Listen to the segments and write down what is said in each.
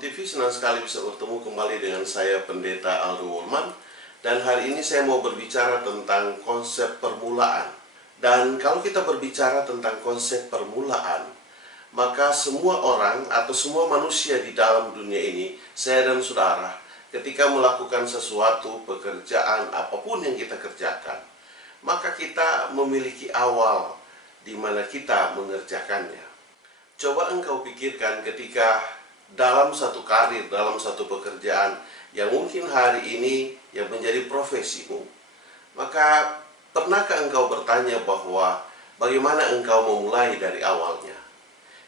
Shalom TV, senang sekali bisa bertemu kembali dengan saya Pendeta Aldo Wulman. Dan hari ini saya mau berbicara tentang konsep permulaan. Dan kalau kita berbicara tentang konsep permulaan, maka semua orang atau semua manusia di dalam dunia ini, saya dan saudara, ketika melakukan sesuatu, pekerjaan, apapun yang kita kerjakan, maka kita memiliki awal di mana kita mengerjakannya. Coba engkau pikirkan ketika dalam satu karir, dalam satu pekerjaan yang mungkin hari ini yang menjadi profesimu, maka pernahkah engkau bertanya bahwa bagaimana engkau memulai dari awalnya?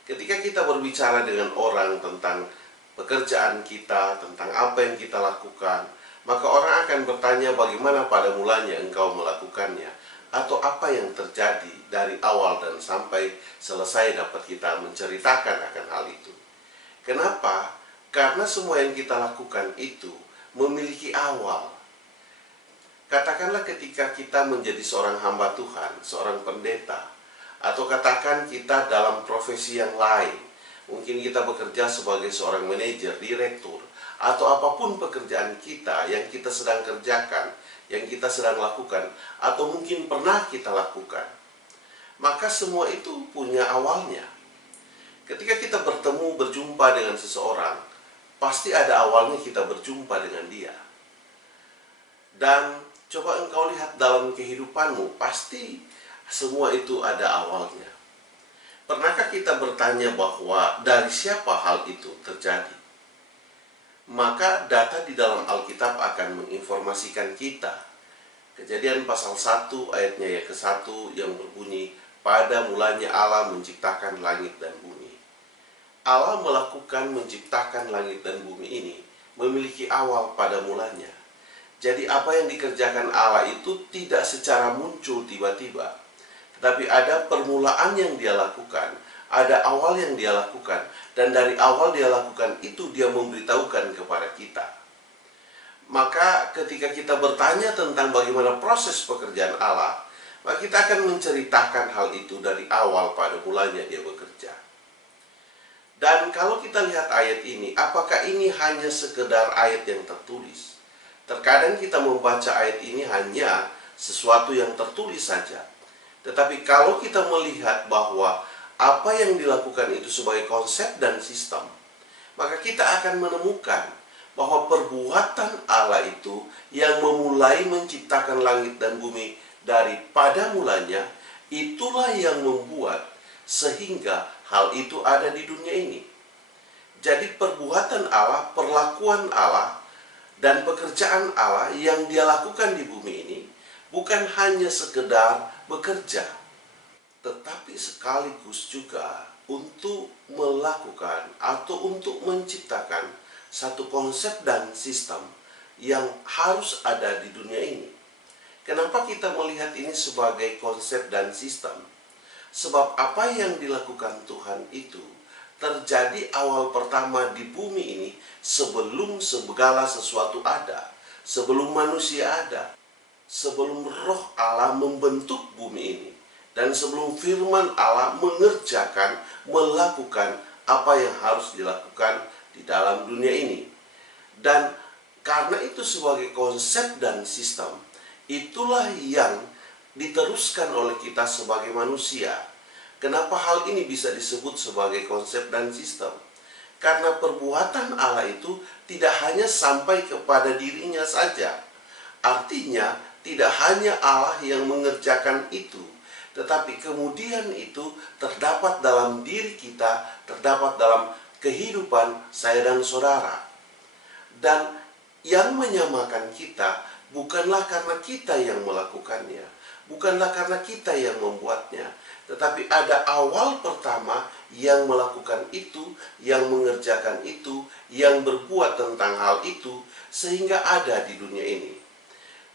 Ketika kita berbicara dengan orang tentang pekerjaan kita, tentang apa yang kita lakukan, maka orang akan bertanya bagaimana pada mulanya engkau melakukannya, atau apa yang terjadi dari awal dan sampai selesai dapat kita menceritakan akan hal itu. Kenapa? Karena semua yang kita lakukan itu memiliki awal. Katakanlah ketika kita menjadi seorang hamba Tuhan, seorang pendeta, atau katakan kita dalam profesi yang lain. Mungkin kita bekerja sebagai seorang manajer, direktur, atau apapun pekerjaan kita yang kita sedang kerjakan, yang kita sedang lakukan, atau mungkin pernah kita lakukan. Maka semua itu punya awalnya. Ketika kita berjumpa dengan seseorang, pasti ada awalnya kita berjumpa dengan dia. Dan coba engkau lihat dalam kehidupanmu, pasti semua itu ada awalnya. Pernahkah kita bertanya bahwa dari siapa hal itu terjadi? Maka data di dalam Alkitab akan menginformasikan kita. Kejadian pasal 1 ayatnya yang ke-1 yang berbunyi, pada mulanya Allah menciptakan langit dan bumi. Allah melakukan menciptakan langit dan bumi ini memiliki awal pada mulanya. Jadi apa yang dikerjakan Allah itu tidak secara muncul tiba-tiba, tetapi ada permulaan yang dia lakukan, ada awal yang dia lakukan, dan dari awal dia lakukan itu dia memberitahukan kepada kita. Maka ketika kita bertanya tentang bagaimana proses pekerjaan Allah, maka kita akan menceritakan hal itu dari awal pada mulanya dia bekerja. Dan kalau kita lihat ayat ini, apakah ini hanya sekedar ayat yang tertulis? Terkadang kita membaca ayat ini hanya sesuatu yang tertulis saja. Tetapi kalau kita melihat bahwa apa yang dilakukan itu sebagai konsep dan sistem, maka kita akan menemukan bahwa perbuatan Allah itu yang memulai menciptakan langit dan bumi daripada mulanya, itulah yang membuat sehingga hal itu ada di dunia ini. Jadi perbuatan Allah, perlakuan Allah, dan pekerjaan Allah yang dia lakukan di bumi ini bukan hanya sekedar bekerja, tetapi sekaligus juga untuk melakukan atau untuk menciptakan satu konsep dan sistem yang harus ada di dunia ini. Kenapa kita melihat ini sebagai konsep dan sistem? Sebab apa yang dilakukan Tuhan itu terjadi awal pertama di bumi ini sebelum segala sesuatu ada, sebelum manusia ada, sebelum roh Allah membentuk bumi ini, dan sebelum firman Allah mengerjakan, melakukan apa yang harus dilakukan di dalam dunia ini. Dan karena itu sebagai konsep dan sistem, itulah yang diteruskan oleh kita sebagai manusia. Kenapa hal ini bisa disebut sebagai konsep dan sistem? Karena perbuatan Allah itu tidak hanya sampai kepada dirinya saja. Artinya, tidak hanya Allah yang mengerjakan itu, tetapi kemudian itu terdapat dalam diri kita, terdapat dalam kehidupan saya dan saudara. Dan yang menyamakan kita bukanlah karena kita yang melakukannya, bukanlah karena kita yang membuatnya, tetapi ada awal pertama yang melakukan itu, yang mengerjakan itu, yang berbuat tentang hal itu, sehingga ada di dunia ini.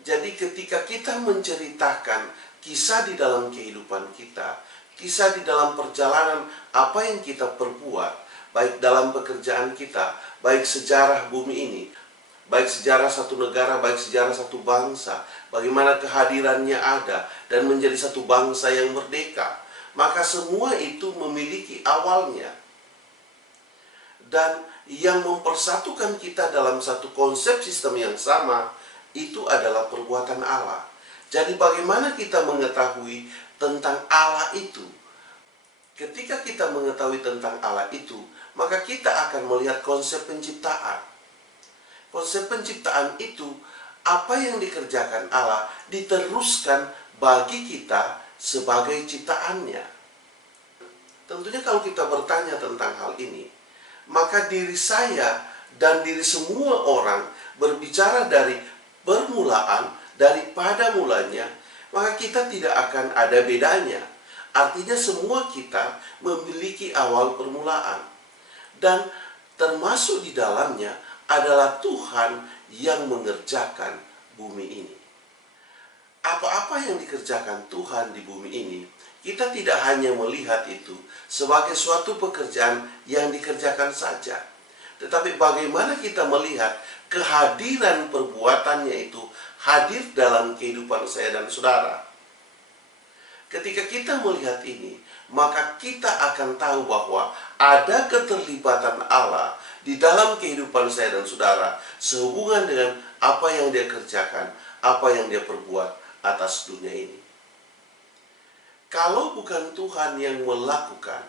Jadi ketika kita menceritakan kisah di dalam kehidupan kita, kisah di dalam perjalanan apa yang kita perbuat, baik dalam pekerjaan kita, baik sejarah bumi ini, baik sejarah satu negara, baik sejarah satu bangsa, bagaimana kehadirannya ada dan menjadi satu bangsa yang merdeka, maka semua itu memiliki awalnya. Dan yang mempersatukan kita dalam satu konsep sistem yang sama, itu adalah perbuatan Allah. Jadi bagaimana kita mengetahui tentang Allah itu? Ketika kita mengetahui tentang Allah itu, maka kita akan melihat konsep penciptaan. Konsep penciptaan itu, apa yang dikerjakan Allah diteruskan bagi kita sebagai ciptaannya. Tentunya kalau kita bertanya tentang hal ini, maka diri saya dan diri semua orang berbicara dari permulaan, daripada mulanya, maka kita tidak akan ada bedanya. Artinya semua kita memiliki awal permulaan. Dan termasuk di dalamnya adalah Tuhan yang mengerjakan bumi ini. Apa-apa yang dikerjakan Tuhan di bumi ini, kita tidak hanya melihat itu sebagai suatu pekerjaan yang dikerjakan saja. Tetapi bagaimana kita melihat kehadiran perbuatannya itu hadir dalam kehidupan saya dan saudara. Ketika kita melihat ini, maka kita akan tahu bahwa ada keterlibatan Allah di dalam kehidupan saya dan saudara sehubungan dengan apa yang Dia kerjakan, apa yang Dia perbuat atas dunia ini. Kalau bukan Tuhan yang melakukan,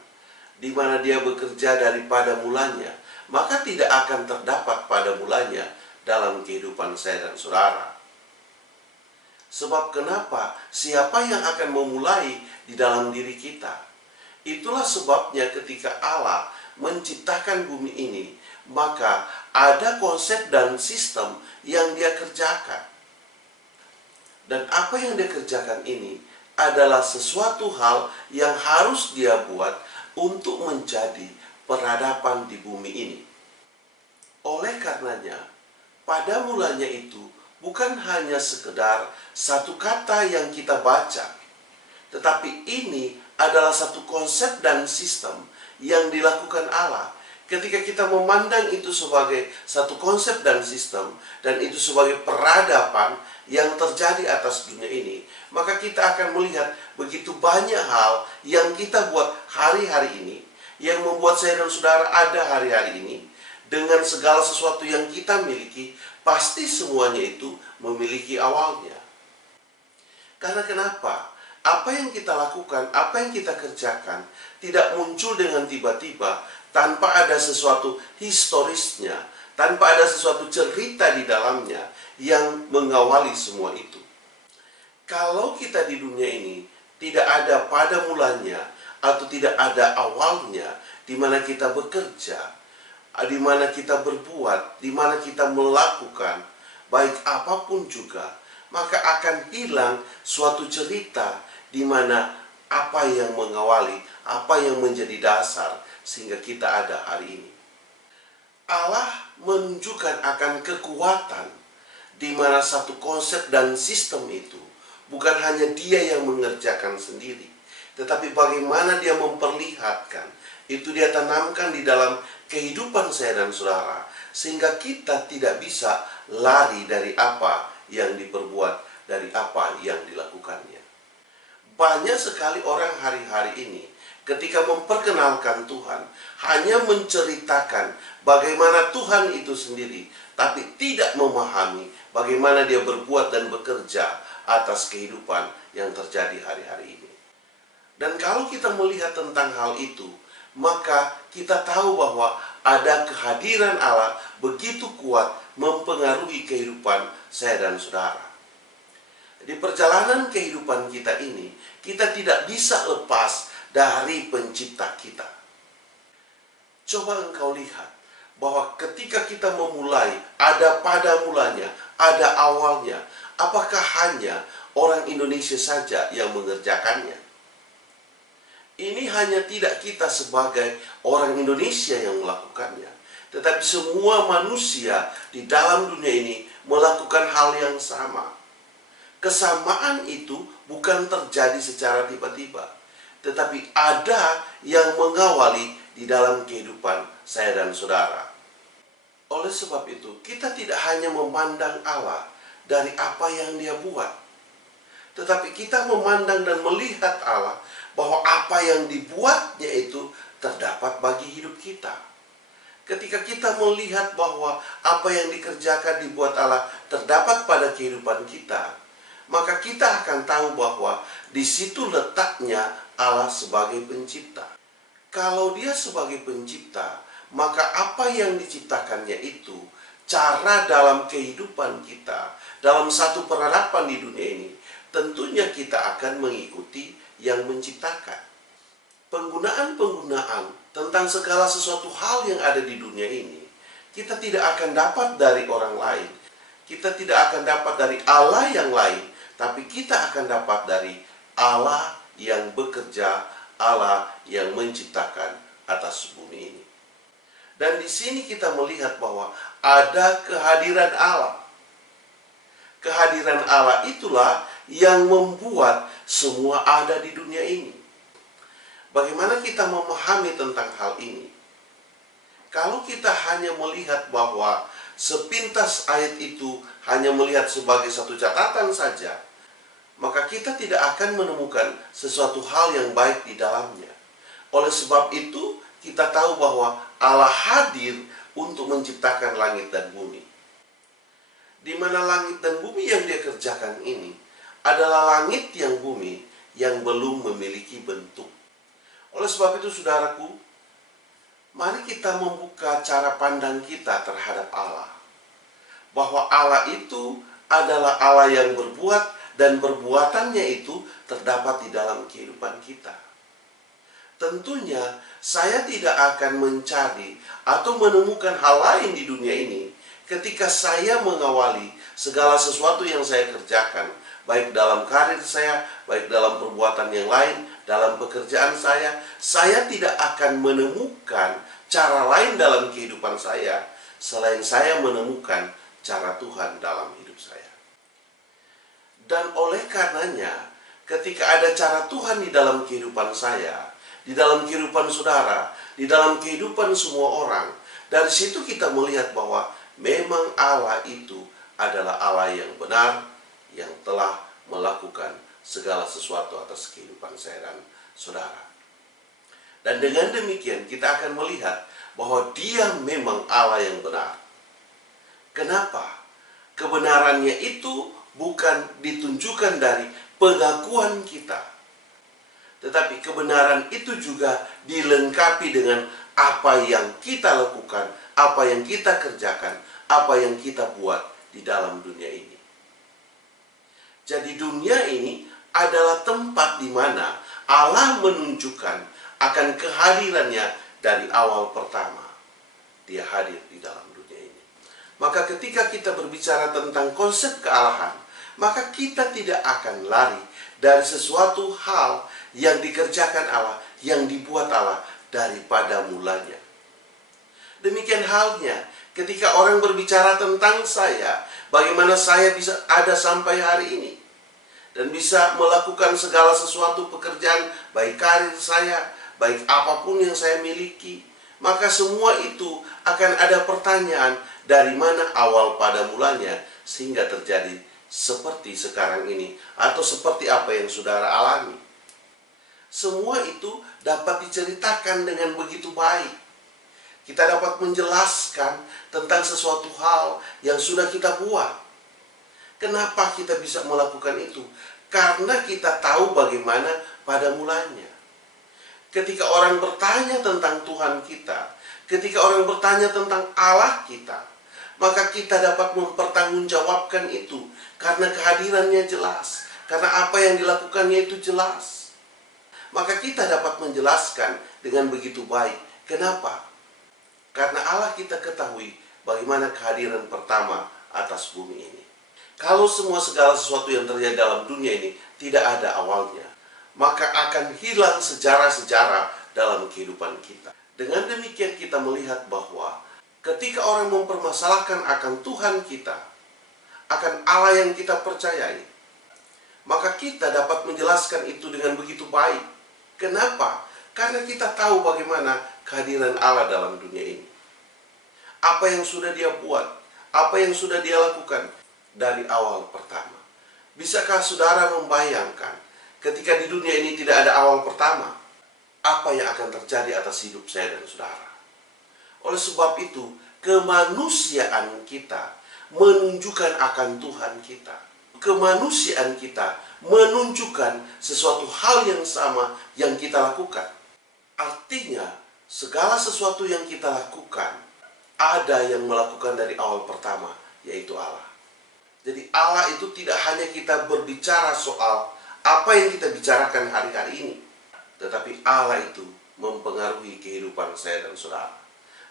di mana Dia bekerja daripada mulanya, maka tidak akan terdapat pada mulanya dalam kehidupan saya dan saudara. Sebab kenapa? Siapa yang akan memulai di dalam diri kita? Itulah sebabnya ketika Allah menciptakan bumi ini, maka ada konsep dan sistem yang Dia kerjakan. Dan apa yang Dia kerjakan ini adalah sesuatu hal yang harus Dia buat untuk menjadi peradaban di bumi ini. Oleh karenanya, pada mulanya itu bukan hanya sekedar satu kata yang kita baca, tetapi ini adalah satu konsep dan sistem yang dilakukan Allah. Ketika kita memandang itu sebagai satu konsep dan sistem, dan itu sebagai peradaban yang terjadi atas dunia ini, maka kita akan melihat begitu banyak hal yang kita buat hari-hari ini, yang membuat saya dan saudara ada hari-hari ini, dengan segala sesuatu yang kita miliki, pasti semuanya itu memiliki awalnya. Karena kenapa? Apa yang kita lakukan, apa yang kita kerjakan, tidak muncul dengan tiba-tiba, tanpa ada sesuatu historisnya, tanpa ada sesuatu cerita di dalamnya yang mengawali semua itu. Kalau kita di dunia ini tidak ada pada mulanya, atau tidak ada awalnya, di mana kita bekerja, di mana kita berbuat, di mana kita melakukan, baik apapun juga, maka akan hilang suatu cerita di mana apa yang mengawali, apa yang menjadi dasar sehingga kita ada hari ini. Allah menunjukkan akan kekuatan di mana satu konsep dan sistem itu bukan hanya Dia yang mengerjakan sendiri, tetapi bagaimana Dia memperlihatkan, itu Dia tanamkan di dalam kehidupan saya dan saudara, sehingga kita tidak bisa lari dari apa yang diperbuat, dari apa yang dilakukannya. Banyak sekali orang hari-hari ini ketika memperkenalkan Tuhan hanya menceritakan bagaimana Tuhan itu sendiri, tapi tidak memahami bagaimana Dia berbuat dan bekerja atas kehidupan yang terjadi hari-hari ini. Dan kalau kita melihat tentang hal itu, maka kita tahu bahwa ada kehadiran Allah begitu kuat mempengaruhi kehidupan saya dan saudara. Di perjalanan kehidupan kita ini, kita tidak bisa lepas dari pencipta kita. Coba engkau lihat bahwa ketika kita memulai, ada pada mulanya, ada awalnya. Apakah hanya orang Indonesia saja yang mengerjakannya? Ini hanya tidak kita sebagai orang Indonesia yang melakukannya, tetapi semua manusia di dalam dunia ini melakukan hal yang sama. Kesamaan itu bukan terjadi secara tiba-tiba, tetapi ada yang mengawali di dalam kehidupan saya dan saudara. Oleh sebab itu, kita tidak hanya memandang Allah dari apa yang Dia buat, tetapi kita memandang dan melihat Allah bahwa apa yang dibuatnya itu terdapat bagi hidup kita. Ketika kita melihat bahwa apa yang dikerjakan dibuat Allah terdapat pada kehidupan kita, maka kita akan tahu bahwa di situ letaknya Allah sebagai pencipta. Kalau Dia sebagai pencipta, maka apa yang diciptakannya itu, cara dalam kehidupan kita, dalam satu peradaban di dunia ini, tentunya kita akan mengikuti yang menciptakan. Penggunaan-penggunaan tentang segala sesuatu hal yang ada di dunia ini, kita tidak akan dapat dari orang lain. Kita tidak akan dapat dari Allah yang lain, tapi kita akan dapat dari Allah yang bekerja, Allah yang menciptakan atas bumi ini. Dan di sini kita melihat bahwa ada kehadiran Allah. Kehadiran Allah itulah yang membuat semua ada di dunia ini. Bagaimana kita memahami tentang hal ini? Kalau kita hanya melihat bahwa sepintas ayat itu hanya melihat sebagai satu catatan saja, maka kita tidak akan menemukan sesuatu hal yang baik di dalamnya. Oleh sebab itu, kita tahu bahwa Allah hadir untuk menciptakan langit dan bumi. Di mana langit dan bumi yang Dia kerjakan ini adalah langit yang bumi yang belum memiliki bentuk. Oleh sebab itu, saudaraku, mari kita membuka cara pandang kita terhadap Allah. Bahwa Allah itu adalah Allah yang berbuat, dan perbuatannya itu terdapat di dalam kehidupan kita. Tentunya saya tidak akan mencari atau menemukan hal lain di dunia ini ketika saya mengawali segala sesuatu yang saya kerjakan, baik dalam karir saya, baik dalam perbuatan yang lain, dalam pekerjaan saya tidak akan menemukan cara lain dalam kehidupan saya selain saya menemukan cara Tuhan dalam hidup saya. Dan oleh karenanya, ketika ada cara Tuhan di dalam kehidupan saya, di dalam kehidupan saudara, di dalam kehidupan semua orang, dari situ kita melihat bahwa memang Allah itu adalah Allah yang benar, yang telah melakukan segala sesuatu atas kehidupan saya dan saudara. Dan dengan demikian kita akan melihat bahwa Dia memang Allah yang benar. Kenapa? Kebenarannya itu bukan ditunjukkan dari pengakuan kita, tetapi kebenaran itu juga dilengkapi dengan apa yang kita lakukan, apa yang kita kerjakan, apa yang kita buat di dalam dunia ini. Jadi dunia ini adalah tempat di mana Allah menunjukkan akan kehadirannya dari awal pertama. Dia hadir di dalam dunia ini. Maka ketika kita berbicara tentang konsep kealahan, maka kita tidak akan lari dari sesuatu hal yang dikerjakan Allah, yang dibuat Allah daripada mulanya. Demikian halnya ketika orang berbicara tentang saya, bagaimana saya bisa ada sampai hari ini, dan bisa melakukan segala sesuatu pekerjaan, baik karir saya, baik apapun yang saya miliki, maka semua itu akan ada pertanyaan dari mana awal pada mulanya sehingga terjadi seperti sekarang ini, atau seperti apa yang saudara alami. Semua itu dapat diceritakan dengan begitu baik. Kita dapat menjelaskan tentang sesuatu hal yang sudah kita buat. Kenapa kita bisa melakukan itu? Karena kita tahu bagaimana pada mulanya. Ketika orang bertanya tentang Tuhan kita, ketika orang bertanya tentang Allah kita, maka kita dapat mempertanggungjawabkan itu karena kehadirannya jelas, karena apa yang dilakukannya itu jelas. Maka kita dapat menjelaskan dengan begitu baik. Kenapa? Karena Allah kita ketahui bagaimana kehadiran pertama atas bumi ini. Kalau semua segala sesuatu yang terjadi dalam dunia ini tidak ada awalnya, maka akan hilang sejarah-sejarah dalam kehidupan kita. Dengan demikian kita melihat bahwa ketika orang mempermasalahkan akan Tuhan kita, akan Allah yang kita percayai, maka kita dapat menjelaskan itu dengan begitu baik. Kenapa? Karena kita tahu bagaimana kehadiran Allah dalam dunia ini. Apa yang sudah Dia buat, apa yang sudah Dia lakukan dari awal pertama. Bisakah saudara membayangkan ketika di dunia ini tidak ada awal pertama, apa yang akan terjadi atas hidup saya dan saudara? Oleh sebab itu, kemanusiaan kita menunjukkan akan Tuhan kita. Kemanusiaan kita menunjukkan sesuatu hal yang sama yang kita lakukan. Artinya, segala sesuatu yang kita lakukan, ada yang melakukan dari awal pertama, yaitu Allah. Jadi Allah itu tidak hanya kita berbicara soal apa yang kita bicarakan hari-hari ini, tetapi Allah itu mempengaruhi kehidupan saya dan saudara.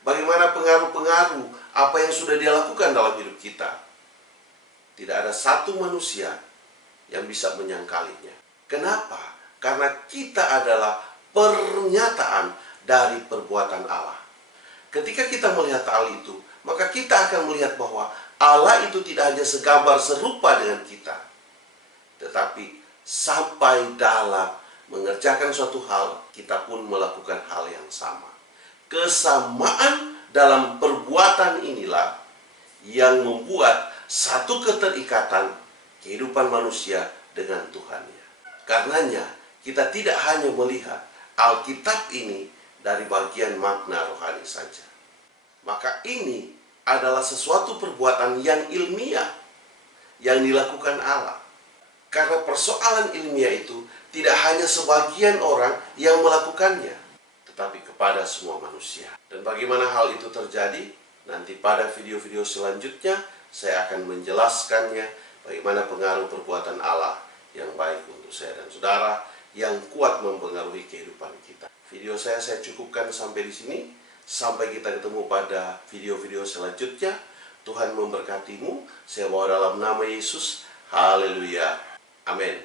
Bagaimana pengaruh-pengaruh apa yang sudah Dia lakukan dalam hidup kita? Tidak ada satu manusia yang bisa menyangkalinya. Kenapa? Karena kita adalah pernyataan dari perbuatan Allah. Ketika kita melihat hal itu, maka kita akan melihat bahwa Allah itu tidak hanya segambar serupa dengan kita, tetapi sampai dalam mengerjakan suatu hal, kita pun melakukan hal yang sama. Kesamaan dalam perbuatan inilah yang membuat satu keterikatan kehidupan manusia dengan Tuhannya. Karenanya, kita tidak hanya melihat Alkitab ini dari bagian makna rohani saja. Maka ini adalah sesuatu perbuatan yang ilmiah yang dilakukan Allah. Karena persoalan ilmiah itu tidak hanya sebagian orang yang melakukannya, tetapi kepada semua manusia. Dan bagaimana hal itu terjadi? Nanti pada video-video selanjutnya saya akan menjelaskannya, bagaimana pengaruh perbuatan Allah yang baik untuk saya dan saudara, yang kuat mempengaruhi kehidupan kita. Video saya cukupkan sampai di sini. Sampai kita ketemu pada video-video selanjutnya. Tuhan memberkatimu. Saya bawa dalam nama Yesus. Haleluya. Amin.